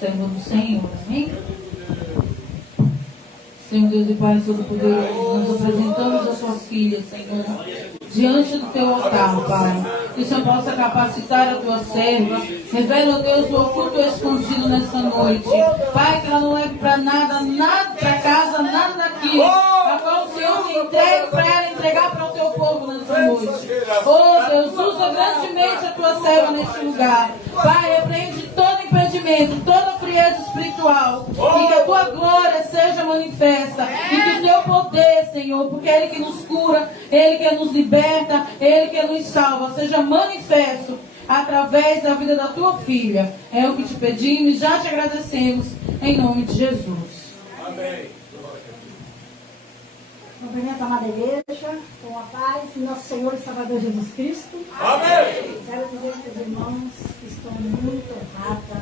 serva do Senhor. Amém? Senhor Deus e Pai Todo-Poderoso, nós apresentamos a sua filha, Senhor, diante do teu altar, Pai. Que o Senhor possa capacitar a tua serva. Revela, ó Deus, o oculto escondido nessa noite. Pai, que ela não leve para nada para casa, nada daqui. A qual o Senhor te entrega para ela entregar para o teu povo nessa noite. Oh Deus, usa grandemente a tua serva neste lugar. Pai, repreende todo impedimento, toda frieza espiritual. E que a tua glória seja manifesta. E que o teu poder, Senhor, porque é Ele que nos cura, Ele que nos liberta, Ele que nos salva, seja manifesto através da vida da tua filha. É o que te pedimos e já te agradecemos em nome de Jesus. Amém. Cumprimento a amada igreja, com a paz de nosso Senhor e Salvador Jesus Cristo. Amém. Quero dizer para os irmãos que estou muito honrada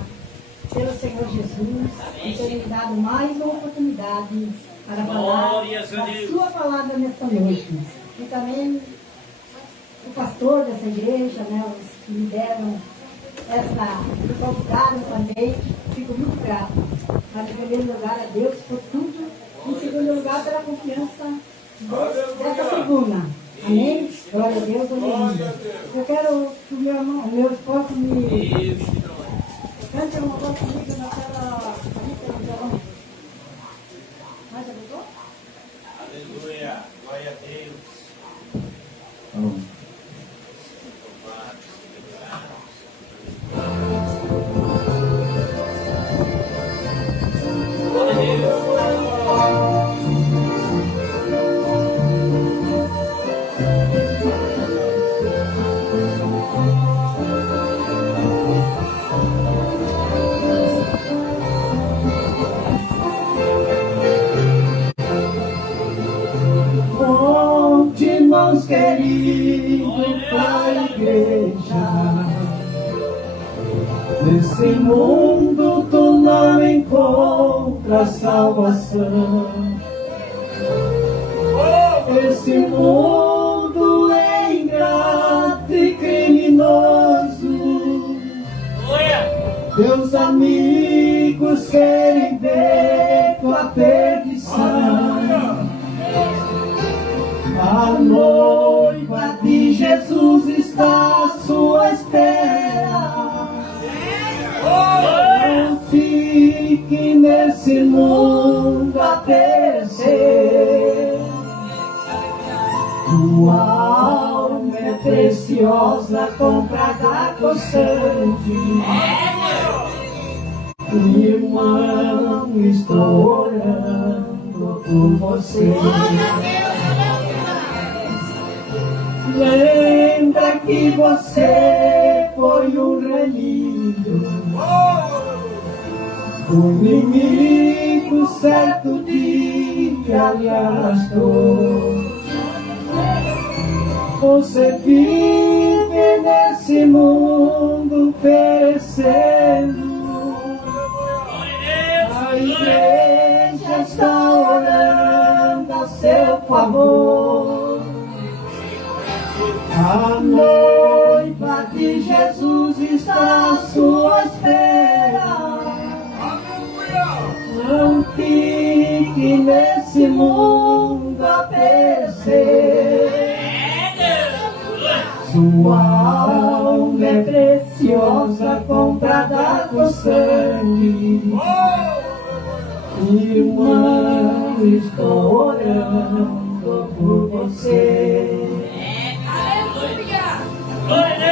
pelo Senhor Jesus e ter me dado mais uma oportunidade para falar a sua palavra nesta noite. E também o pastor dessa igreja, né, os que me deram me convidaram também, fico muito grata. Mas em primeiro lugar a Deus por tudo, em segundo lugar pela confiança dessa tribuna. Amém? Glória a Deus, aleluia. Eu quero que o meu esposo me cante uma voz comigo naquela violão. Mas já pegou? Aleluia. Glória a Deus. Irmãos queridos para a igreja, nesse mundo tu não encontras salvação. Esse mundo é ingrato e criminoso. Teus amigos querem ver tua perdição. A noiva de Jesus está à sua espera. Não fique nesse mundo a perecer. Tua alma é preciosa, comprada com sangue. Irmão, estou orando por você. Lembra que você foi um remido. O inimigo certo dia lhe arrastou. Você vive nesse mundo perecendo. A igreja está orando a seu favor. A noiva de Jesus está à sua espera. Não fique nesse mundo a perecer. Sua alma é preciosa, comprada com sangue. Irmão, estou orando por você. Glória a Deus.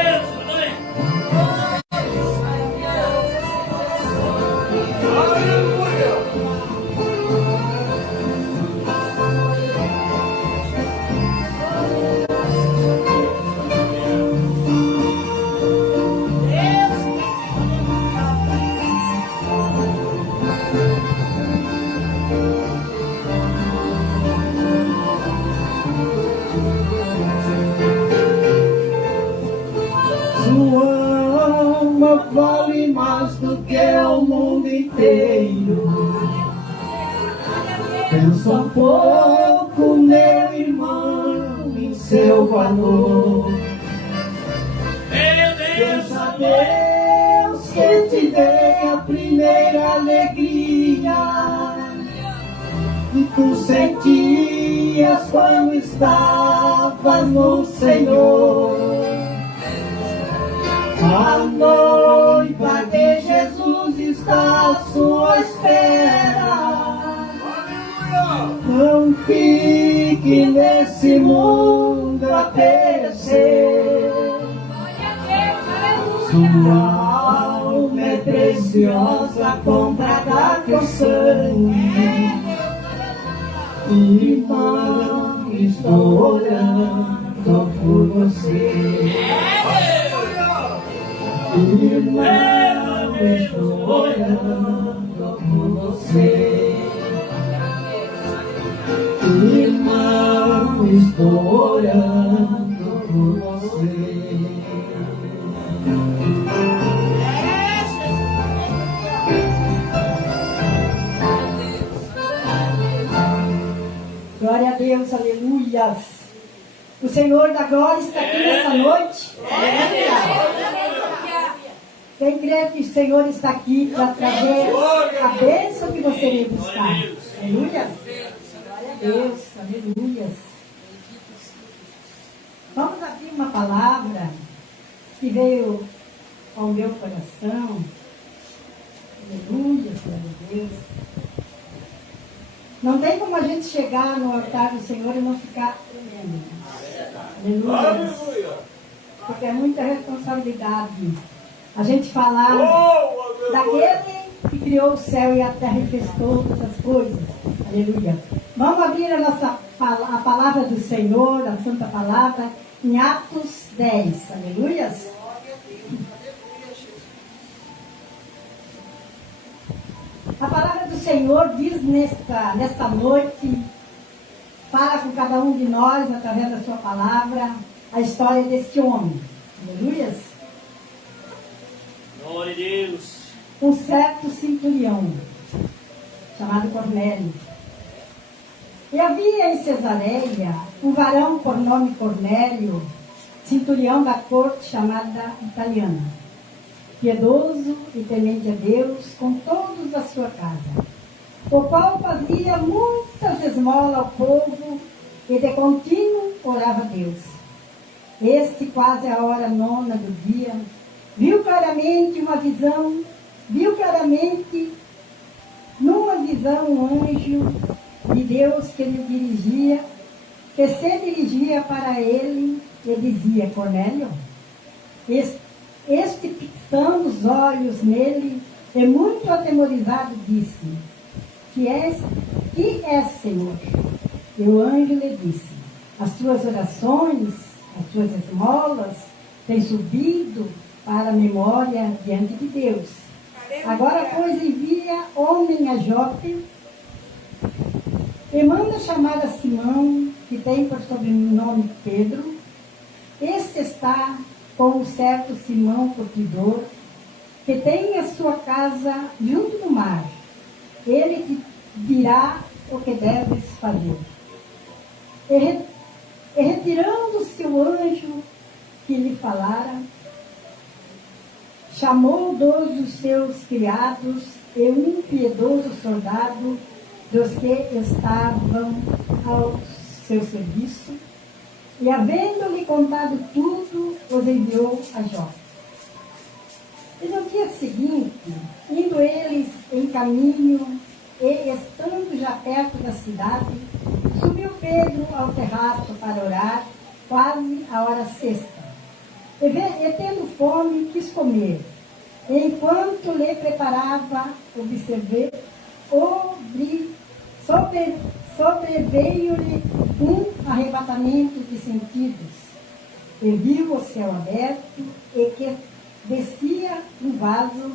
Vale mais do que o mundo inteiro. Pensa um pouco, meu irmão, em seu valor. Deus a Deus que te dei a primeira alegria que tu sentias quando estavas no Senhor. A noiva de Jesus está à sua espera. Não fique nesse mundo a perecer. Sua alma é preciosa, comprada com sangue. Irmão, estou orando por você. Irmão, estou orando por você. Irmão, estou orando por você. Glória a Deus, aleluias. O Senhor da glória está aqui nessa noite. Quem crê que o Senhor está aqui para trazer a bênção que você veio buscar. Aleluia. Glória a Deus, aleluia. Vamos abrir uma palavra que veio ao meu coração. Aleluia, glória a Deus. Não tem como a gente chegar no altar do Senhor e não ficar tremendo. Aleluia. Porque é muita responsabilidade a gente falar daquele que criou o céu e a terra e fez todas as coisas. Aleluia. Vamos abrir a palavra do Senhor, a santa palavra, em Atos 10. Aleluia. A palavra do Senhor diz nesta noite, fala com cada um de nós, através da sua palavra, a história deste homem. Aleluia. Glória a Deus. Um certo centurião, chamado Cornélio. E havia em Cesareia um varão por nome Cornélio, centurião da corte chamada italiana, piedoso e temente a Deus com todos da sua casa, o qual fazia muitas esmolas ao povo e de contínuo orava a Deus. Este, quase a hora 9 do dia, viu claramente numa visão um anjo de Deus que se dirigia para ele e dizia: Cornélio. Este, fixando os olhos nele e muito atemorizado, disse: Que és, Senhor? E o anjo lhe disse: As tuas orações, as tuas esmolas têm subido para a memória diante de Deus. Agora, pois, envia homem a Jope e manda chamar a Simão, que tem por sobrenome Pedro. Este está com um certo Simão curtidor, que tem a sua casa junto do mar. Ele te dirá o que deves fazer. E retirando-se o anjo que lhe falara, chamou 2 dos seus criados e um piedoso soldado dos que estavam ao seu serviço, e havendo-lhe contado tudo, os enviou a Jope. E no dia seguinte, indo eles em caminho e estando já perto da cidade, subiu Pedro ao terraço para orar, quase a hora sexta. E tendo fome, quis comer. E enquanto lhe preparava, sobreveio-lhe um arrebatamento de sentidos. E viu o céu aberto e que descia um vaso,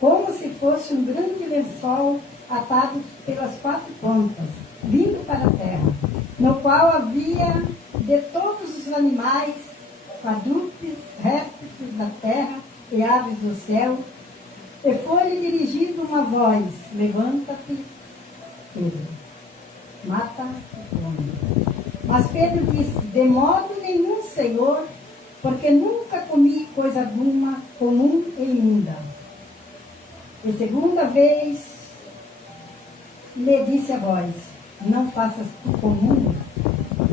como se fosse um grande lençol atado pelas 4 pontas, vindo para a terra, no qual havia de todos os animais, quadrúpedes, répteis da terra e aves do céu. E foi-lhe dirigida uma voz: Levanta-te, Pedro, mata e come. Mas Pedro disse: De modo nenhum, Senhor, porque nunca comi coisa alguma comum e imunda. E segunda vez, lhe disse a voz: não faças tu comum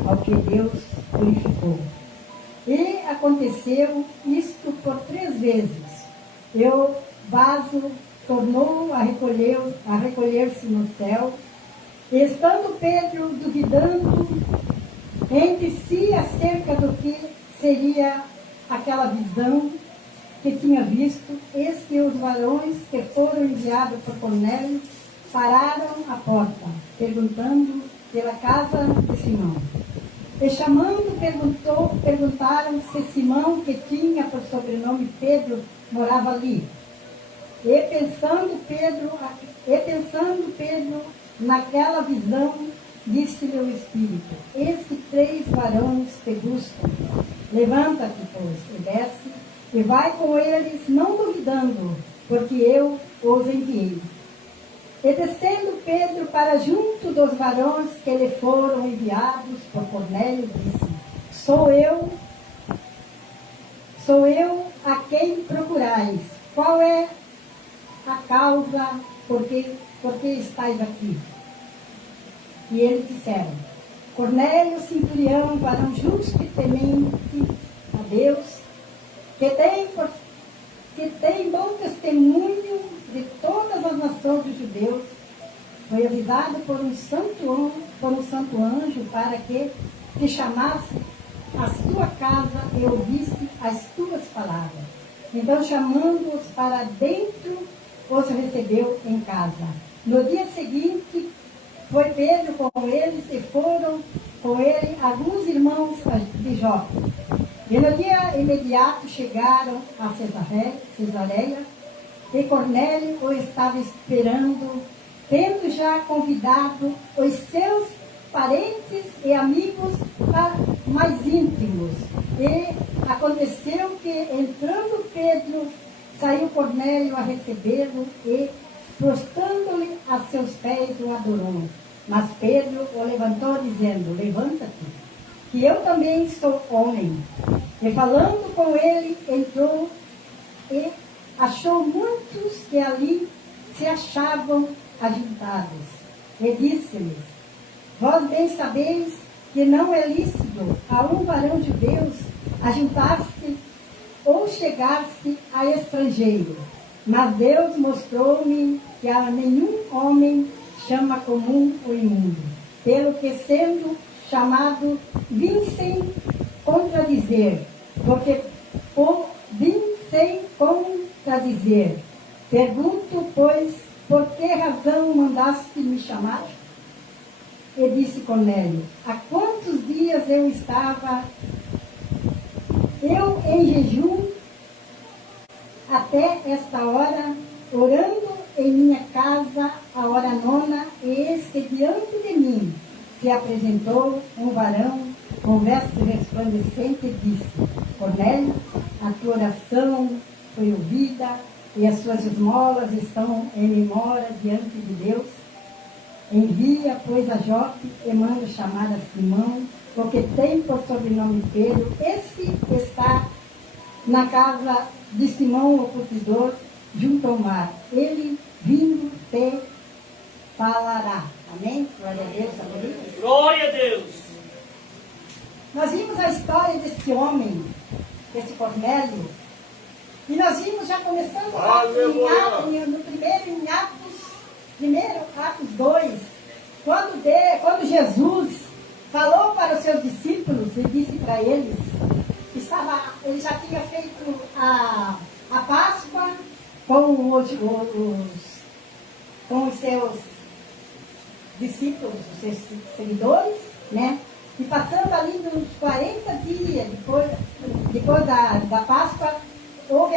ao que Deus purificou. E aconteceu isto por 3 vezes. E o vaso tornou a recolher-se no céu. E estando Pedro duvidando entre si acerca do que seria aquela visão que tinha visto, eis que os varões que foram enviados por Cornélio pararam à porta, perguntando pela casa de Simão. E chamando, perguntaram se Simão, que tinha por sobrenome Pedro, morava ali. E pensando Pedro naquela visão, disse-lhe o Espírito: eis que 3 varões te buscam. Levanta-te, pois, e desce, e vai com eles, não duvidando, porque eu os enviei. E descendo Pedro para junto dos varões que lhe foram enviados por Cornélio, disse: Sou eu a quem procurais. Qual é a causa por que estáis aqui? E eles disseram: Cornélio, centurião, varão justo e temente a Deus, que tem bom testemunho de todas as nações dos judeus, foi avisado por um santo anjo para que te chamasse à sua casa e ouvisse as tuas palavras. Então, chamando-os para dentro, os recebeu em casa. No dia seguinte, foi Pedro com eles e foram com ele alguns irmãos de Jope. E no dia imediato chegaram a Cesareia, e Cornélio o estava esperando, tendo já convidado os seus parentes e amigos mais íntimos. E aconteceu que, entrando Pedro, saiu Cornélio a recebê-lo e, prostrando-lhe a seus pés, o adorou. Mas Pedro o levantou, dizendo: levanta-te, que eu também sou homem. E falando com ele, entrou e achou muitos que ali se achavam ajuntados. E disse-lhes: vós bem sabeis que não é lícito a um varão judeu ajuntar-se ou chegar-se a estrangeiro. Mas Deus mostrou-me que a nenhum homem chama comum o imundo. Pelo que, sendo chamado, vim sem contradizer. Vim sem contradizer. Pergunto, pois, por que razão mandaste me chamar? E disse Cornélio: há quantos dias eu estava em jejum até esta hora, orando em minha casa a hora 9, e eis que diante de mim se apresentou um varão com vestes resplandecentes e disse: Cornélio, a tua oração foi ouvida e as suas esmolas estão em memória diante de Deus. Envia, pois, a Jope e manda chamar a Simão, o que tem por sobrenome Pedro. Esse está na casa de Simão, o curtidor, junto ao mar. Ele, vindo, te falará. Amém? Glória a Deus, amém? Glória a Deus. Nós vimos a história desse homem, desse Cornélio, e nós vimos já começando no primeiro Atos 2, quando Jesus falou para os seus discípulos e disse para eles que ele já tinha feito a Páscoa com os seus discípulos, os seus seguidores, né? E passando ali nos 40 dias depois da Páscoa, houve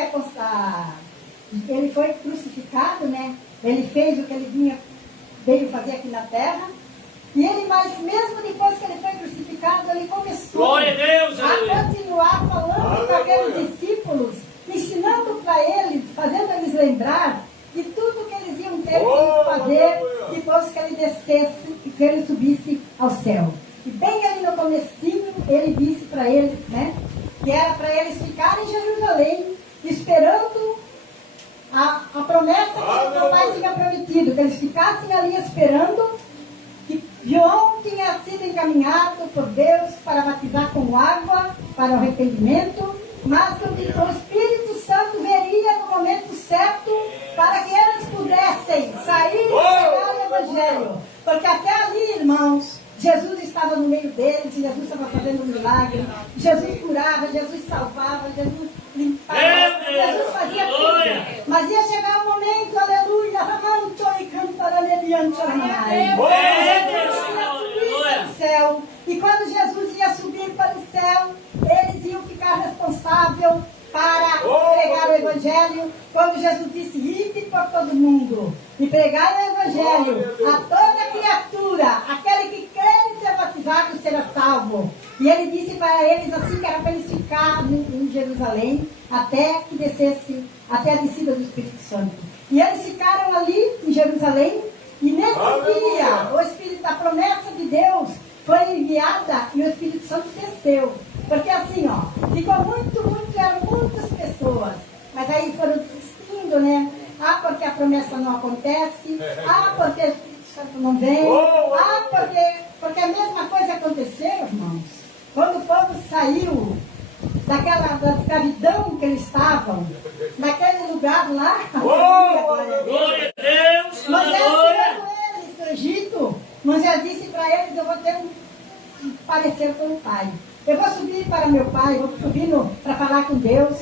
ele foi crucificado, né? Ele fez o que ele veio fazer aqui na terra. Mas mesmo depois que ele foi crucificado, ele começou a continuar falando com aqueles discípulos, ensinando para eles, fazendo eles lembrar de tudo que eles iam ter que fazer depois que ele descesse e que ele subisse ao céu. E bem ali no comecinho, ele disse para eles, né, que era para eles ficarem em Jerusalém, esperando a promessa que o meu pai tinha prometido, que eles ficassem ali esperando, que João tinha sido encaminhado por Deus para batizar com água, para o arrependimento, mas que o Espírito Santo veria no momento certo para que eles pudessem sair e pregar o Evangelho. Porque até ali, irmãos, Jesus estava no meio deles, Jesus estava fazendo um milagre, Jesus curava, Jesus salvava, Jesus limpava, Jesus fazia tudo. Mas ia chegar um momento, aleluia, céu. E quando Jesus ia subir para o céu, eles iam ficar responsáveis para pregar o Evangelho. Quando Jesus disse, ide por todo mundo e pregar o Evangelho a toda criatura, aquele que quer ser batizado será salvo. E ele disse para eles assim, que era para eles ficar em Jerusalém até que descesse, até a descida do Espírito Santo. E eles ficaram ali em Jerusalém, e nesse dia o Espírito, a promessa de Deus foi enviada e o Espírito Santo desceu. Porque assim, ficou eram muitas pessoas, mas aí foram desistindo, né? Porque a promessa não acontece, porque o Espírito Santo não vem, porque a mesma coisa aconteceu, irmãos. Quando o povo saiu da escravidão que eles estavam, naquele lugar lá, Glória a Deus, Moisés aleluia. tirando eles do Egito, Moisés disse para eles, eu vou ter um parecer com o Pai. Eu vou subir para meu Pai, vou subir para falar com Deus,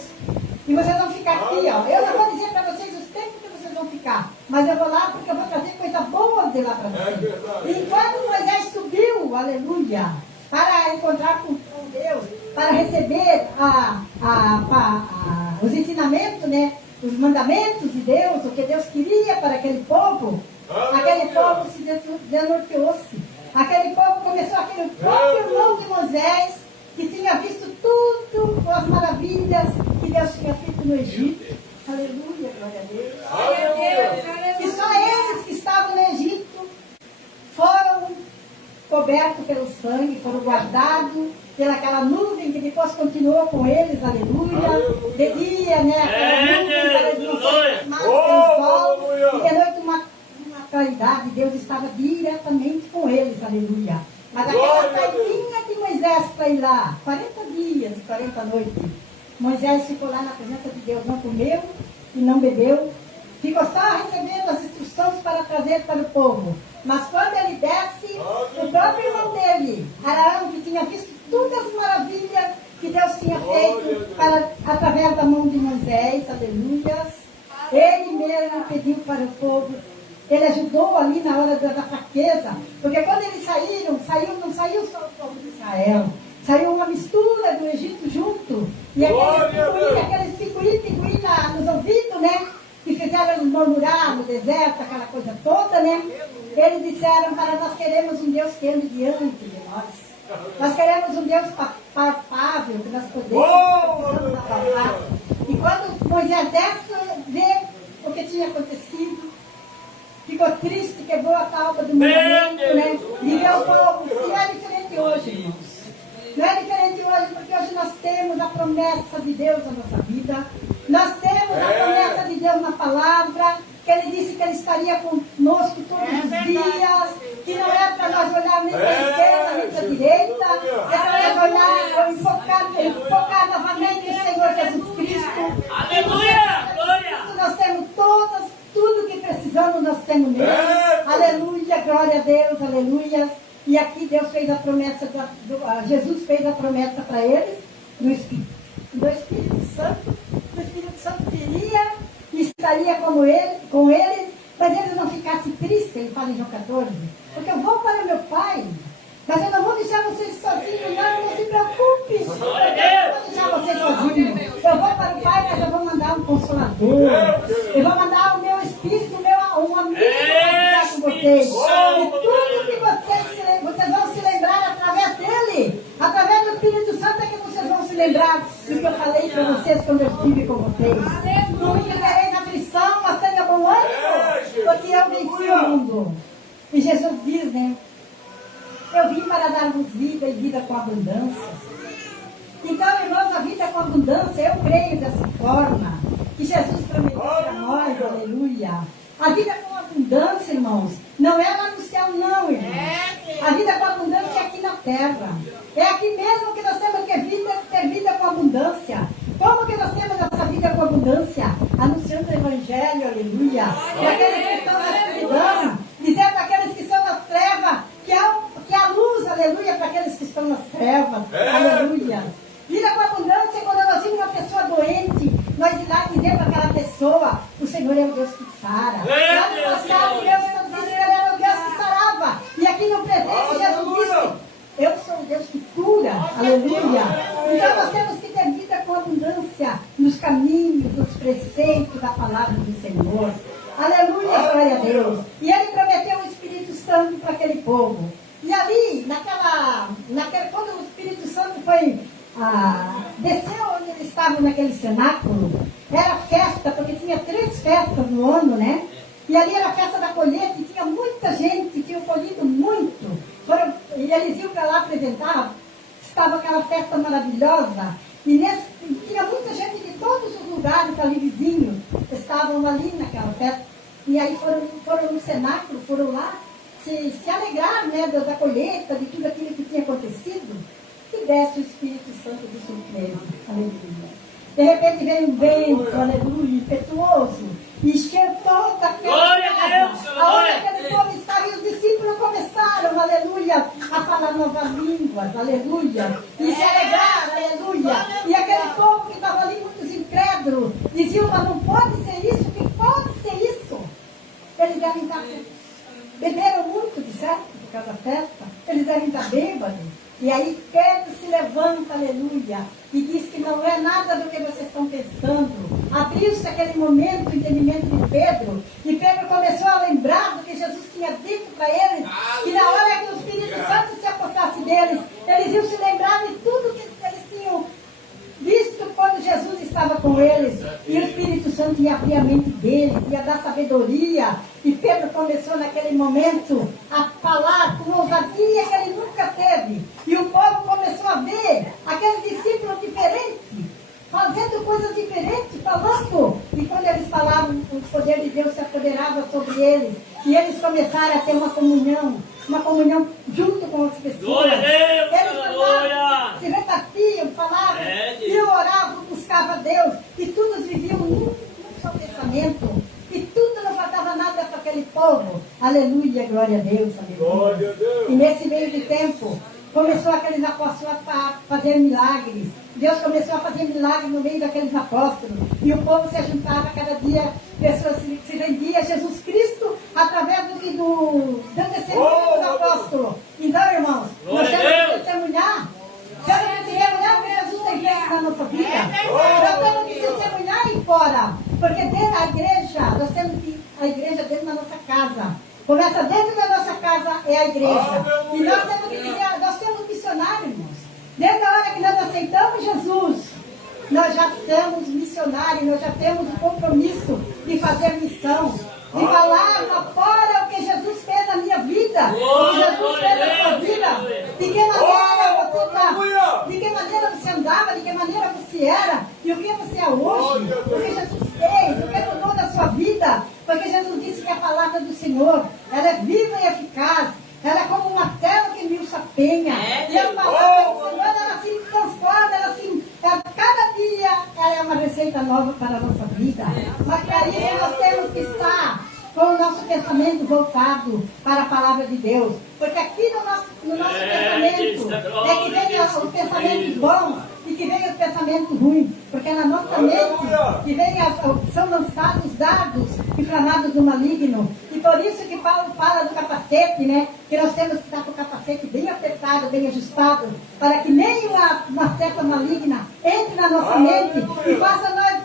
e vocês vão ficar aqui, Eu não vou dizer para vocês os tempos que vocês vão ficar, mas eu vou lá porque eu vou trazer coisa boa de lá para vocês. E quando Moisés subiu, aleluia, para encontrar com Deus, para receber os ensinamentos, né? Os mandamentos de Deus, o que Deus queria para aquele povo se desnorteou-se. Aquele povo começou aquele próprio irmão de Moisés, que tinha visto tudo, as maravilhas que Deus tinha feito no Egito. Aleluia, glória a Deus. Aleluia. E só eles que estavam no Egito foram cobertos pelo sangue, foram guardados pelaquela nuvem que depois continuou com eles, aleluia. De dia, né, aquela nuvem para eles não se aproximarem pelo sol, e de noite uma claridade, Deus estava diretamente com eles, aleluia. Mas aquela saidinha de Moisés para ir lá, 40 dias e 40 noites, Moisés ficou lá na presença de Deus, não comeu e não bebeu, ficou só recebendo as instruções para trazer para o povo. Mas quando ele desce, o próprio irmão dele, Araão, que tinha visto todas as maravilhas que Deus tinha feito através da mão de Moisés, aleluia, ele mesmo pediu para o povo, ele ajudou ali na hora da fraqueza, porque quando eles saíram, não saiu só o povo de Israel, saiu uma mistura do Egito junto, e aqueles picuí nos ouvidos, né? Que fizeram eles murmurar no deserto, aquela coisa toda, né? Eles disseram, para nós queremos um Deus que ande diante de nós. Nós queremos um Deus palpável, que nós podemos palpar. E quando Moisés desce, vê o que tinha acontecido, ficou triste, quebrou a pauta do mandamento, né? E vê o povo. E não é diferente hoje, irmãos. Não é diferente hoje, porque hoje nós temos a promessa de Deus na nossa vida. Nós temos a promessa de Deus na palavra, que Ele disse que Ele estaria conosco todos os dias, que não é para nós olhar nem para a esquerda, nem para a direita, é para nós olhar, focar novamente no Senhor Jesus Cristo. Aleluia! Glória! Nós temos tudo que precisamos, nós temos nele. Aleluia, glória a Deus, aleluia. E aqui Deus fez a promessa, Jesus fez a promessa para eles, do Espírito Santo. O Espírito Santo viria e estaria com eles, mas eles não ficassem tristes, ele fala em João 14, porque eu vou para meu Pai, mas eu não vou deixar vocês sozinhos, não se preocupe, eu não vou deixar vocês sozinhos, eu vou para o Pai, mas eu vou mandar um Consolador, eu vou mandar o meu Espírito, um amigo para ficar com vocês, e tudo que vocês vão se lembrar através dele, através do Espírito Santo é que vocês vão se lembrar do que eu falei para vocês quando eu estive com vocês. Não tereis aflição, mas tenha bom ânimo, porque eu venci o mundo. E Jesus diz, né? Eu vim para dar-vos vida e vida com abundância. Então, irmãos, a vida com abundância, eu creio dessa forma, que que Jesus prometeu para nós, aleluia. A vida com abundância, irmãos, não é lá no céu, não, irmãos. A vida com abundância é aqui na terra. É aqui mesmo que nós temos que ter vida com abundância. Como que nós temos essa vida com abundância? Anunciando o Evangelho, aleluia. Para aqueles que estão na escuridão, dizendo para aqueles que estão nas trevas, que há luz, aleluia, para aqueles que estão nas trevas, aleluia. Vida com abundância, quando nós vimos uma pessoa doente, nós ir lá e dizer para aquela pessoa, o Senhor é o Deus que sara. Lá no passado, Deus disse que Ele era o Deus que sarava. E aqui no presente, Jesus disse, eu sou o Deus que cura, aleluia. Então nós temos que ter vida com abundância nos caminhos, nos preceitos da palavra do Senhor. Aleluia, glória a Deus. E Ele prometeu o Espírito Santo para aquele povo. E ali, quando o Espírito Santo foi... desceu onde eles estavam naquele cenáculo, era festa, porque tinha 3 festas no ano, né? E ali era a festa da colheita, e tinha muita gente que tinha colhido muito. E eles iam para lá apresentar, estava aquela festa maravilhosa, e tinha muita gente de todos os lugares ali vizinhos, estavam ali naquela festa, e aí foram no cenáculo, foram lá se alegrar, né, da colheita, de tudo aquilo que tinha acontecido. E desce o Espírito Santo de surpresa, aleluia. De repente veio um vento, aleluia, impetuoso, e encheu toda aquela casa, aonde aquele povo estava, e os discípulos começaram, aleluia, a falar novas línguas, aleluia, e se alegrar, aleluia. E aquele povo que estava ali, muitos incrédulos, diziam, mas não pode ser isso, que pode ser isso? Eles devem estar, beberam muito, de certo, por causa da festa, eles devem estar bêbados. E aí Pedro se levanta, aleluia, e diz que não é nada do que vocês estão pensando. Abriu-se aquele momento, o entendimento de Pedro, e Pedro começou a lembrar do que Jesus tinha dito para eles, que na hora que o Espírito Santo se apossasse deles, eles iam se lembrar de tudo que eles tinham visto quando Jesus estava com eles, e o Espírito Santo ia abrir a mente deles, ia dar sabedoria, e Pedro começou naquele momento a falar com ousadia que ele nunca teve, e o povo começou a ver aqueles discípulos diferentes, fazendo coisas diferentes, falando, e quando eles falavam, o poder de Deus se apoderava sobre eles, e eles começaram a ter uma comunhão junto com as pessoas. Glória a Deus, eles falavam, se rebatiam, falavam, e oravam, buscavam Dedos, e todos viviam num só pensamento, e tudo não faltava nada para aquele povo. Aleluia, glória a Deus, aleluia. Glória a Deus. E nesse meio de tempo, começou aqueles apóstolos a fazer milagres. Deus começou a fazer milagres no meio daqueles apóstolos. E o povo se juntava cada dia, pessoas se rendiam a Jesus Cristo através do testemunho dos apóstolos. Então, irmãos, nós temos que testemunhar. Temos que testemunhar o que Jesus tem feito na nossa vida. Nós temos que testemunhar e fora. Porque dentro da igreja, nós temos que a igreja dentro da nossa casa. Começa dentro da nossa casa, é a igreja. E nós temos que dizer, nós temos missionários, irmãos. Desde a hora que nós aceitamos Jesus, nós já somos missionários, nós já temos o compromisso de fazer missão, de falar lá fora o que Jesus fez na minha vida, o que Jesus fez na sua vida, de que maneira você está, de que maneira você andava, de que maneira você era, e o que você é hoje, o que Jesus fez, o que mudou na sua vida, porque Jesus disse que a palavra do Senhor, ela é viva e eficaz, ela é como uma tela que milça a penha, e a palavra do Senhor, ela se transforma, cada dia ela é uma receita nova para a nossa vida. Mas para isso nós temos que estar com o nosso pensamento voltado para a palavra de Deus. Porque aqui no nosso pensamento é que vem os pensamentos bons e que vem os pensamentos ruins. Porque na nossa mente que vem são lançados dardos inflamados do maligno. E por isso que Paulo fala do capacete, né? Que nós temos que estar com o capacete bem apertado, bem ajustado, para que nem uma seta maligna entre na nossa mente e faça nós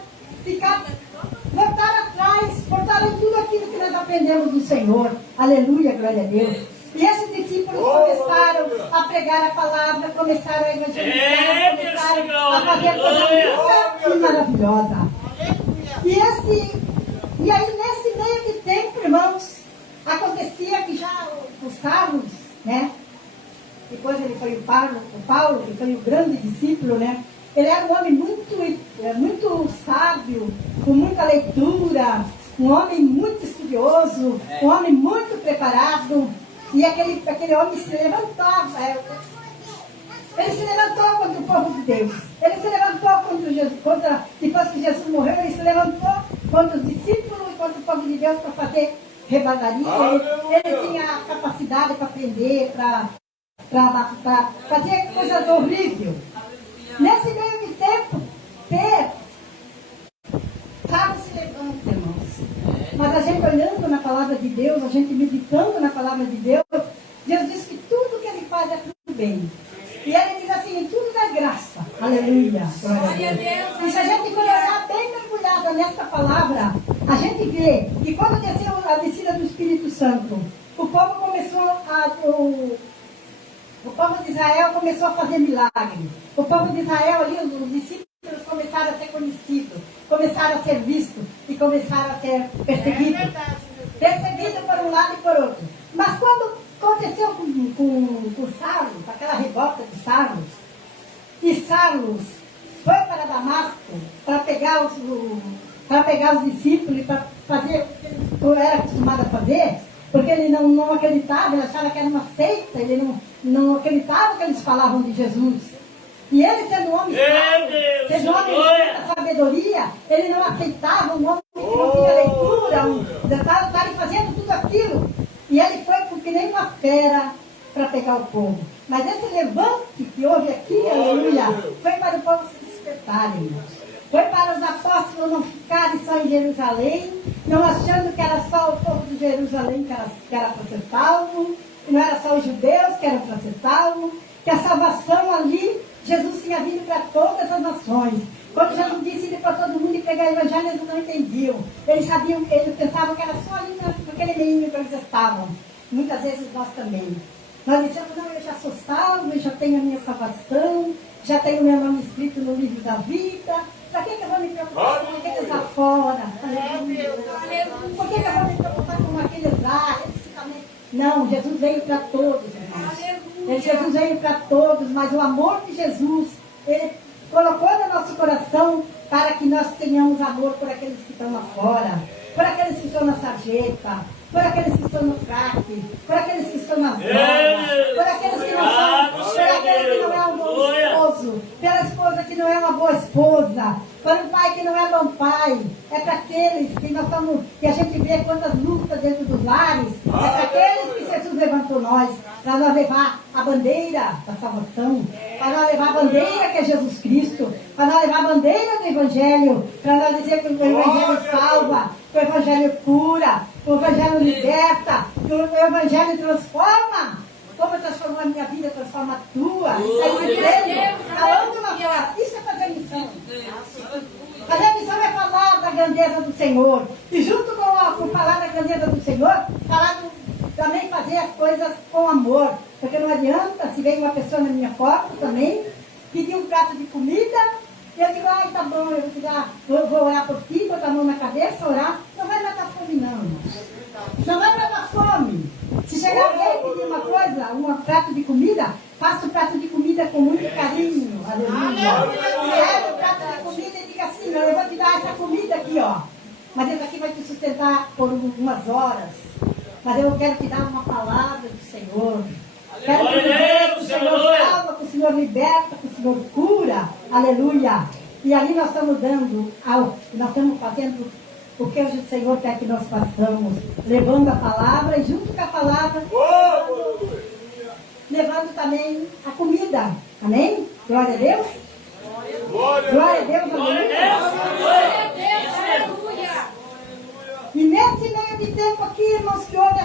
voltar atrás, voltar em tudo aquilo que nós aprendemos do Senhor. Aleluia, glória a Deus. E esses discípulos começaram a pregar a palavra, começaram a evangelizar, começaram a fazer coisa linda e maravilhosa. E aí, nesse meio de tempo, irmãos, acontecia que já os Saulos, né? Depois ele foi o Paulo, que foi o grande discípulo, né? Ele era um homem muito muito sábio, com muita leitura, um homem muito estudioso, um homem muito preparado. E aquele homem se levantava. Ele se levantou contra o povo de Deus. Ele se levantou depois que Jesus morreu, ele se levantou contra os discípulos e contra o povo de Deus para fazer rebeldaria. Ele tinha a capacidade para aprender, para fazer coisas horríveis. Nesse meio de tempo, sabe, se levanta, irmãos. Mas a gente olhando na palavra de Deus, a gente meditando na palavra de Deus, Deus diz que tudo que ele faz é tudo bem. E ele diz assim, tudo dá graça. Aleluia. Glória a Deus. E se a gente for olhar bem mergulhada nesta palavra, a gente vê que quando desceu a descida do Espírito Santo, o povo de Israel começou a fazer milagre. O povo de Israel ali, os discípulos começaram a ser conhecidos, começaram a ser vistos e começaram a ser perseguidos. Perseguidos por um lado e por outro. Mas quando aconteceu com Saulo, aquela revolta de Saulo, e Saulo foi para Damasco para pegar os discípulos e para fazer o que ele era acostumado a fazer, porque ele não acreditava, ele achava que era uma seita, ele não acreditava que eles falavam de Jesus. E ele, sendo um homem sábio, sendo um homem de muita sabedoria, ele não aceitava um homem que não tinha leitura, estava fazendo tudo aquilo. E ele foi porque nem uma fera para pegar o povo. Mas esse levante que houve aqui, aleluia, foi para o povo se despertarem. Foi para os apóstolos não ficarem só em Jerusalém, não achando que era só o povo de Jerusalém que era para ser salvo, que não era só os judeus que eram para ser salvo, que a salvação ali, Jesus tinha vindo para todas as nações. Quando Jesus disse ir para todo mundo e pegar o evangelho, eles não entendiam. Eles pensavam que era só ali naquele meio que eles estavam. Muitas vezes nós também. Nós dissemos, não, eu já sou salvo, eu já tenho a minha salvação, já tenho o meu nome escrito no livro da vida. Para que eu vou me preocupar com aqueles lá fora? Por que eu vou me preocupar com aqueles lá? Não, Jesus veio para todos, irmãos. Jesus veio para todos, mas o amor de Jesus, ele colocou no nosso coração para que nós tenhamos amor por aqueles que estão lá fora, por aqueles que estão na sarjeta, por aqueles que estão no crack, por aqueles que estão nas drogas, por aqueles que não são, por aquele que não é um bom esposo, pela esposa que não é uma boa esposa, para o pai que não é bom pai, é para aqueles que a gente vê quantas lutas dentro dos lares, é para aqueles que Jesus levantou nós, para nós levar a bandeira da salvação, para nós levar a bandeira que é Jesus Cristo, para nós levar a bandeira do Evangelho, para nós dizer que o Evangelho salva, que o Evangelho cura, que o Evangelho liberta, que o Evangelho transforma. Como transformou a minha vida, transforma a tua. Isso é mistério. Aonde uma fora? Isso é fazer missão. Fazer missão é falar da grandeza do Senhor. E junto com falar da grandeza do Senhor, também fazer as coisas com amor. Porque não adianta, se vem uma pessoa na minha porta também, pedir um prato de comida, e eu digo, ai, tá bom, eu vou orar por ti, botar a mão na cabeça, orar. Não vai matar fome, não. Não vai matar fome. Se chegar alguém e pedir uma coisa, um prato de comida, faça o prato de comida com muito carinho. Aleluia. Leve o prato de comida e diga assim, eu vou te dar essa comida aqui, ó. Mas essa aqui vai te sustentar por umas horas. Mas eu quero te dar uma palavra do Senhor. Quero te dizer que o Senhor salva, que o Senhor liberta, que o Senhor cura. Aleluia. E ali nós estamos nós estamos fazendo o que o Senhor quer que nós façamos. Levando a palavra e junto com a palavra, levando também a comida. Amém? Glória a Deus. Glória a Deus. Glória a Deus. E nesse meio de tempo aqui, irmãos, que houve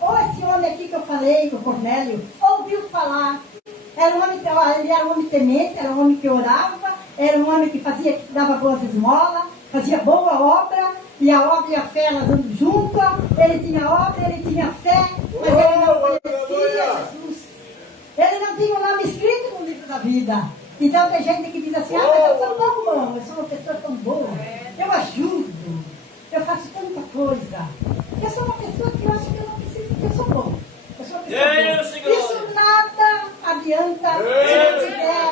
ou esse homem aqui que eu falei, o Cornélio, ouviu falar. Ele era um homem temente, era um homem que orava, era um homem que dava boas esmolas, fazia boa obra, e a obra e a fé elas andam juntas. Ele tinha obra, ele tinha fé, mas ele não conhecia Jesus. Ele não tinha o nome escrito no livro da vida. Então tem gente que diz assim, mas eu sou tão bom, eu sou uma pessoa tão boa, eu ajudo. Eu faço tanta coisa. Eu sou uma pessoa que eu acho que eu não preciso, porque eu sou bom. Eu sou uma pessoa boa. Isso nada adianta se não tiver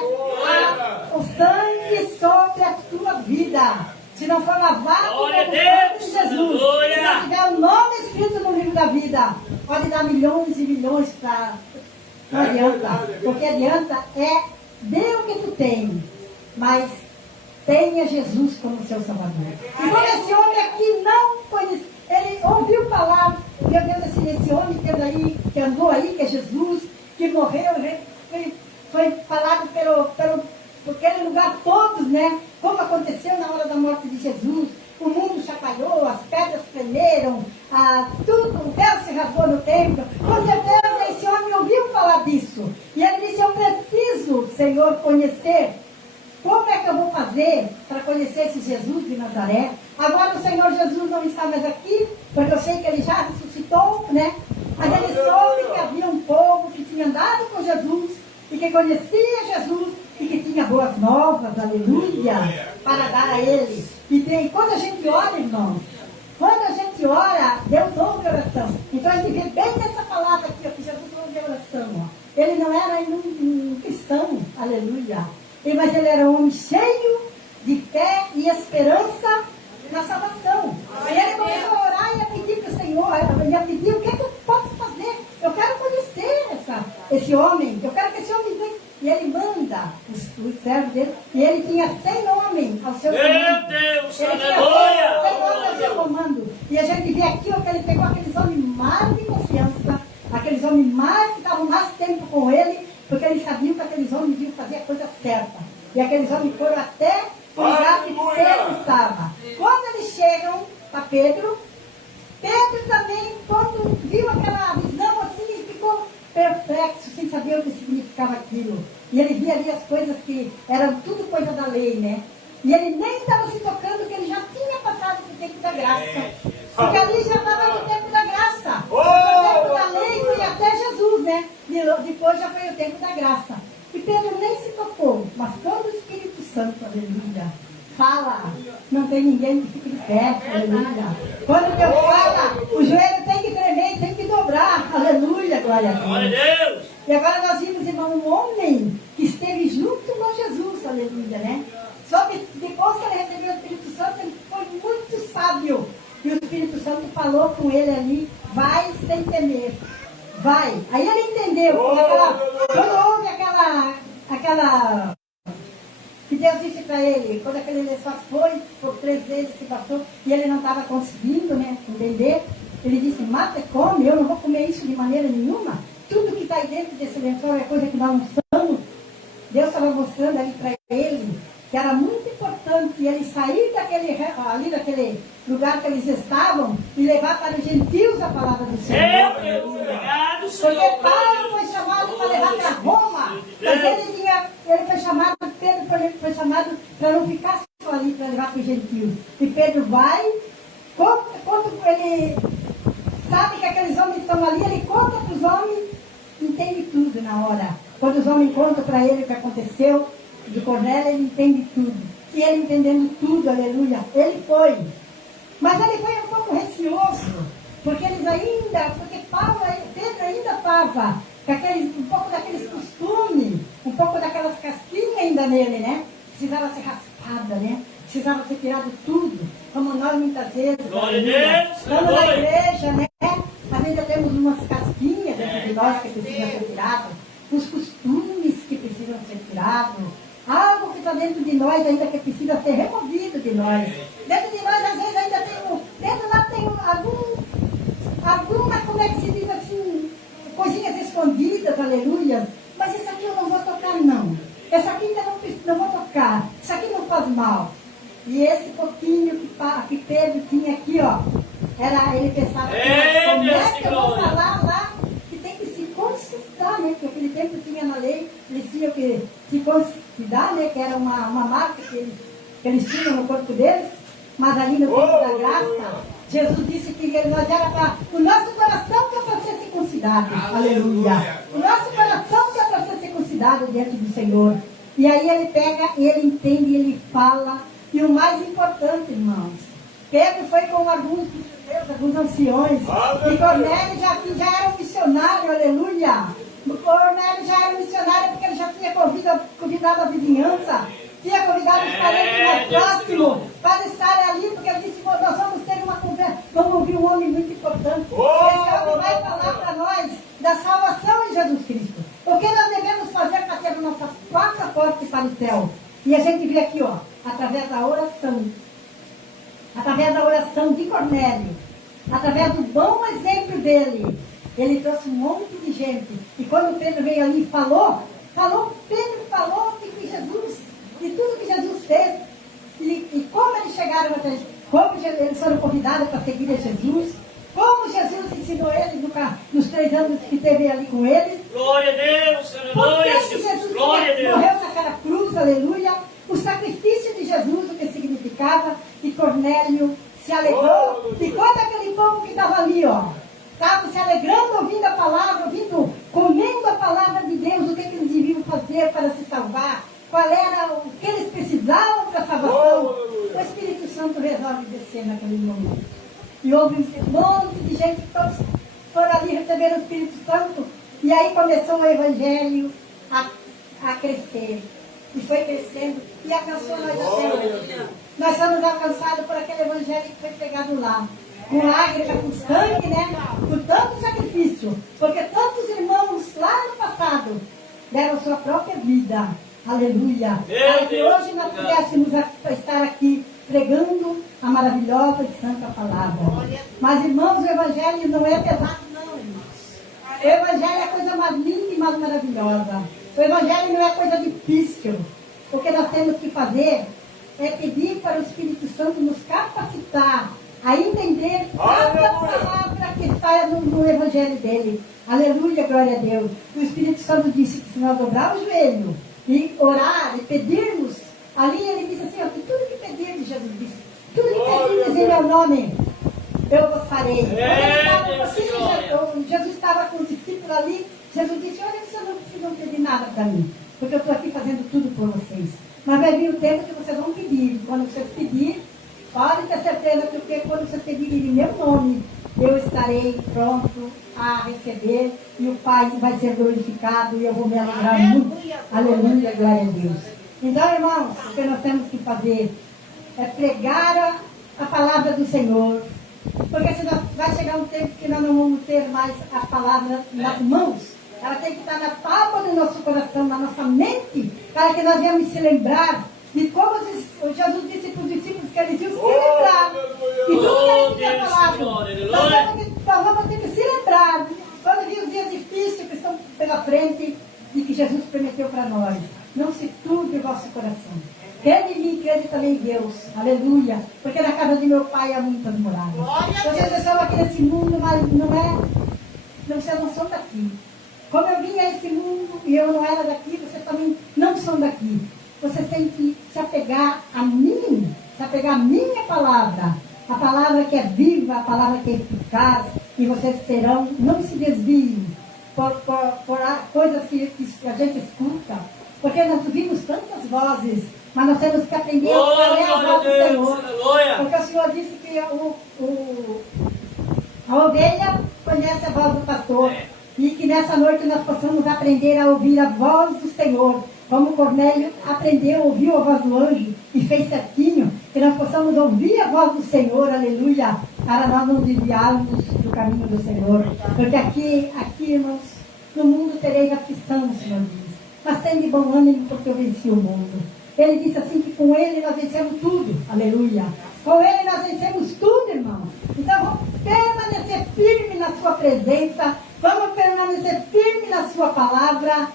o sangue sobre tudo no livro da vida. Pode dar milhões e milhões para... Não adianta. O que adianta é dê o que tu tem, mas tenha Jesus como seu Salvador. E como esse homem aqui não conhecia, ele ouviu falar, meu Deus, esse homem que andou aí, que é Jesus, que morreu, foi falado por aquele lugar todos, né? Como aconteceu na hora da morte de Jesus. O mundo chacoalhou, as pedras tremeram, tudo, o véu se rasgou no templo. Com certeza esse homem ouviu falar disso. E ele disse, eu preciso, Senhor, conhecer. Como é que eu vou fazer para conhecer esse Jesus de Nazaré? Agora o Senhor Jesus não está mais aqui, porque eu sei que ele já ressuscitou, né? Mas ele soube que havia um povo que tinha andado com Jesus e que conhecia Jesus e que tinha boas novas, aleluia, para dar a ele. E quando a gente ora, irmãos, quando a gente ora, Deus ouve a oração. Então a gente vê bem nessa palavra aqui, ó, que Jesus ouve a oração. Ó. Ele não era um cristão, aleluia. Mas ele era um homem cheio de fé e esperança na salvação. E ele começou a orar e a pedir para o Senhor, ele a pedir o que é que eu posso fazer. Eu quero conhecer esse homem, eu quero que esse homem venha. E ele manda os servos dele, e ele tinha 100 homens ao seu comando. Meu Deus, ele tinha 100 homens ao seu comando. E a gente vê aqui ó, que ele pegou aqueles homens mais de confiança, aqueles homens mais que estavam mais tempo com ele, porque eles sabiam que aqueles homens iam fazer a coisa certa. E aqueles homens foram até o lugar que Pedro estava. Quando eles chegam para Pedro também, quando viu aquela visão assim, ficou perplexo, sem saber o que significava aquilo. E ele via ali as coisas que eram tudo coisa da lei, né? E ele nem estava se tocando que ele já tinha passado do tempo da graça. Porque ali já estava no tempo da graça. O tempo da lei foi até Jesus, né? Depois já foi o tempo da graça. E Pedro nem se tocou, mas quando o Espírito Santo, aleluia, fala, não tem ninguém que fique de pé, aleluia. Quando Deus fala, o joelho tem que tremer, tem que dobrar, aleluia, glória a Deus. E agora nós vimos, irmão, um homem que esteve junto com Jesus, aleluia, né? Só que depois que ele recebeu o Espírito Santo, ele foi muito sábio. E o Espírito Santo falou com ele ali, vai sem temer. Vai. Aí ele entendeu. Quando houve aquela que Deus disse para ele, quando aquele só foi, por 3 vezes se passou, e ele não estava conseguindo, né, entender, ele disse, mata e come, eu não vou comer isso de maneira nenhuma. Tudo que está aí dentro desse lençol é coisa que nós não somos. Deus estava mostrando ali para ele que era muito importante ele sair daquele lugar que eles estavam e levar para os gentios a palavra do Senhor. Porque Paulo foi chamado para levar para Roma, mas ele foi chamado, Pedro foi chamado para não ficar só ali, para levar para os gentios. E Pedro vai, quando ele sabe que aqueles homens estão ali, ele conta para os homens, entende tudo na hora. Quando os homens contam para ele o que aconteceu, de Cornélio, ele entende tudo. E ele entendendo tudo, aleluia, ele foi. Mas ele foi um pouco receoso, porque Pedro ainda estava com um pouco daqueles costumes, um pouco daquelas casquinhas ainda nele, né? Precisava ser raspada, né? Precisava ser tirado tudo, como nós muitas vezes. Estamos na igreja, né? Ainda temos umas casquinhas dentro de nós que precisam ser tiradas, os costumes que precisam ser tirados. Algo que está dentro de nós ainda que precisa ser removido de nós. Dentro de nós, às vezes, ainda tem dentro lá tem alguma, como é que se diz assim, coisinhas escondidas, aleluia. Mas isso aqui eu não vou tocar, não. Essa aqui ainda não vou tocar. Isso aqui não faz mal. E esse pouquinho que Pedro tinha aqui, ó, ele pensava, como é que eu vou falar lá? Concistar, né? Porque aquele tempo tinha na lei, eles tinham que se concidar, né? Que era uma marca que eles tinham no corpo deles, mas ali no tempo da graça, Jesus disse que nós era para o nosso coração que é para ser circuncidado, aleluia. O nosso coração que é para ser circuncidado diante do Senhor. E aí ele pega, e ele entende, ele fala, e o mais importante, irmãos, Pedro foi com alguns anciões, e Cornélio já era um missionário, aleluia. Cornélio já era um missionário porque ele já tinha convidado a vizinhança, tinha convidado os parentes mais próximos para estarem ali, porque ele disse, nós vamos ter uma conversa, vamos ouvir um homem muito importante. Esse homem vai falar para nós da salvação em Jesus Cristo. O que nós devemos fazer para ter o nosso passaporte para o céu? E a gente vê aqui, ó, através da oração de Cornélio, através do bom exemplo dele, ele trouxe um monte de gente. E quando Pedro veio ali e Pedro falou de Jesus, de tudo que Jesus fez, e como eles chegaram até ele, como eles foram convidados para seguir a Jesus, como Jesus ensinou eles nos 3 anos que esteve ali com eles. Glória a Deus, aleluia, Jesus glória a Deus. morreu naquela cruz, aleluia. O sacrifício de Jesus, o que significava, e Cornélio se alegrou. E quando aquele povo que estava ali, ó, estava se alegrando, ouvindo a palavra, comendo a palavra de Deus, o que eles deviam fazer para se salvar, qual era o que eles precisavam para a salvação. O Espírito Santo resolve descer naquele momento. E houve um monte de gente que todos foram ali receber o Espírito Santo. E aí começou o Evangelho a crescer. E foi crescendo e alcançou nós até hoje. Nós somos alcançados por aquele Evangelho que foi pregado lá. Com lágrimas, com sangue, né? Com tanto sacrifício. Porque tantos irmãos lá no passado deram sua própria vida. Aleluia. Para que hoje nós pudéssemos estar aqui pregando a maravilhosa e santa palavra. Mas, irmãos, o Evangelho não é pesado, não, irmãos. O Evangelho é a coisa mais linda e mais maravilhosa. O Evangelho não é coisa difícil. O que nós temos que fazer é pedir para o Espírito Santo nos capacitar a entender cada palavra que está no Evangelho dele. Aleluia, glória a Deus. O Espírito Santo disse que se nós dobrar o joelho e orar e pedirmos, ali ele disse assim, ó, que tudo que pedirmos, Jesus disse, tudo que pedirmos em meu nome, eu vos farei. Jesus estava com os discípulos ali, Jesus disse, olha, vocês não precisam pedir nada para mim, porque eu estou aqui fazendo tudo por vocês. Mas vai vir o tempo que vocês vão pedir. Quando vocês pedirem, podem ter certeza que quando vocês pedirem em meu nome, eu estarei pronto a receber e o Pai vai ser glorificado e eu vou me alegrar muito. Aleluia, glória a Deus. Então, irmãos, o que nós temos que fazer é pregar a palavra do Senhor. Porque senão vai chegar um tempo que nós não vamos ter mais a palavra nas mãos. Ela tem que estar na palma do nosso coração, na nossa mente, para que nós venhamos se lembrar de como Jesus disse para os discípulos que eles iam se lembrar. E tudo que ele tinha falado. Nós vamos ter que se lembrar. Quando vir os dias difíceis que estão pela frente e que Jesus prometeu para nós. Não se turbe o vosso coração. Crede em mim, crede também em Deus. Aleluia. Porque na casa de meu Pai há muitas moradas. Vocês estão aqui nesse mundo, mas vocês não são daqui. Como eu vim a esse mundo e eu não era daqui, vocês também não são daqui. Vocês têm que se apegar a mim, se apegar à minha palavra. A palavra que é viva, a palavra que é eficaz. E vocês serão, não se desviem por coisas que a gente escuta. Porque nós ouvimos tantas vozes, mas nós temos que aprender a ler a voz do Senhor. Porque o Senhor disse que a ovelha conhece a voz do pastor. E que nessa noite nós possamos aprender a ouvir a voz do Senhor. Como Cornélio aprendeu, ouviu a voz do anjo e fez certinho. Que nós possamos ouvir a voz do Senhor, aleluia, para nós não desviarmos do caminho do Senhor. Porque aqui, irmãos, no mundo tereis aflição, o Senhor diz. Mas tem de bom ânimo porque eu venci o mundo. Ele disse assim que com ele nós vencemos tudo, aleluia. Com ele nós vencemos tudo, irmão. Então vamos permanecer firme na sua presença. Vamos permanecer firme na sua palavra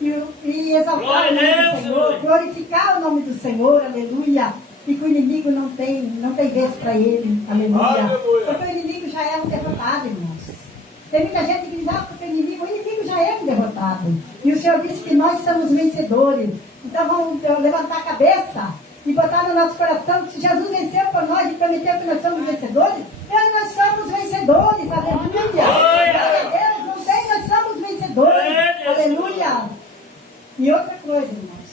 e exaltar o nome do Senhor, glorificar o nome do Senhor, aleluia. E que o inimigo não tem vez para ele, aleluia. Porque o inimigo já é um derrotado, irmãos. Tem muita gente que diz, porque o inimigo já é um derrotado. E o Senhor disse que nós somos vencedores. Então vamos levantar a cabeça e botar no nosso coração que se Jesus venceu por nós e prometeu que nós somos vencedores, nós somos vencedores, aleluia. Glória a Deus, não tem, nós somos vencedores, aleluia. E outra coisa, irmãos,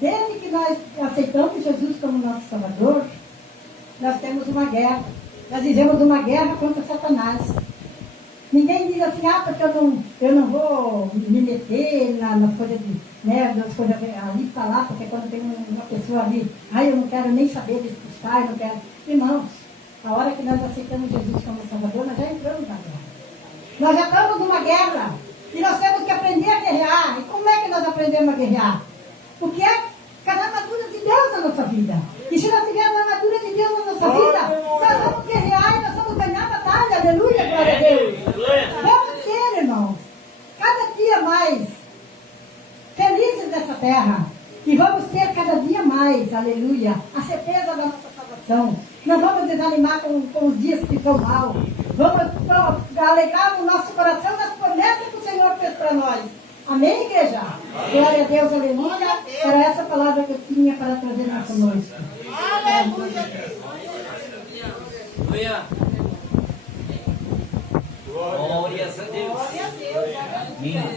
desde que nós aceitamos Jesus como nosso Salvador, nós temos uma guerra. Nós vivemos uma guerra contra Satanás. Ninguém diz assim, porque eu não vou me meter nas coisas das coisas ali para lá, porque quando tem uma pessoa ali, eu não quero nem saber de expulsar, eu não quero. Irmãos, a hora que nós aceitamos Jesus como Salvador, nós já entramos na guerra. Nós já estamos numa guerra. E nós temos que aprender a guerrear. E como é que nós aprendemos a guerrear? Porque é cada armadura de Deus na nossa vida. E se nós tivermos a armadura de Deus na nossa vida, nós vamos guerrear e nós vamos ganhar a batalha. Aleluia, glória a Deus. Vamos ser, irmãos, cada dia mais felizes nessa terra. E vamos ter cada dia mais, aleluia, a certeza da nossa salvação. Não vamos desanimar com os dias que são maus. Vamos alegrar o nosso coração nas promessas que o Senhor fez para nós. Amém, igreja? Glória a Deus, aleluia. Era essa palavra que eu tinha para trazer nessa noite. Aleluia. Glória a Deus. Glória a Deus.